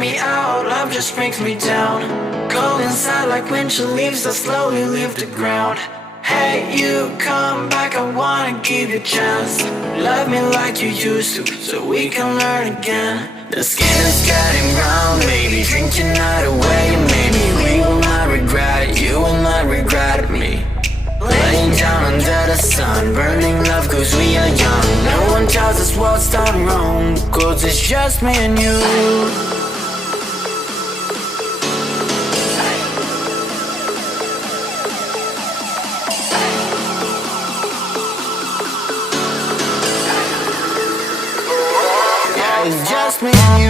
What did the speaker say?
me out, love just brings me down. Cold inside like winter leaves that slowly leave the ground. Hey, you come back, I wanna give you a chance. Love me like you used to, so we can learn again. The skin is getting brown, baby, drink your night away. Maybe we will not regret it, you will not regret me. Laying down under the sun, burning love cause we are young. No one tells us what's done wrong, cause it's just me and you. It's just me and you.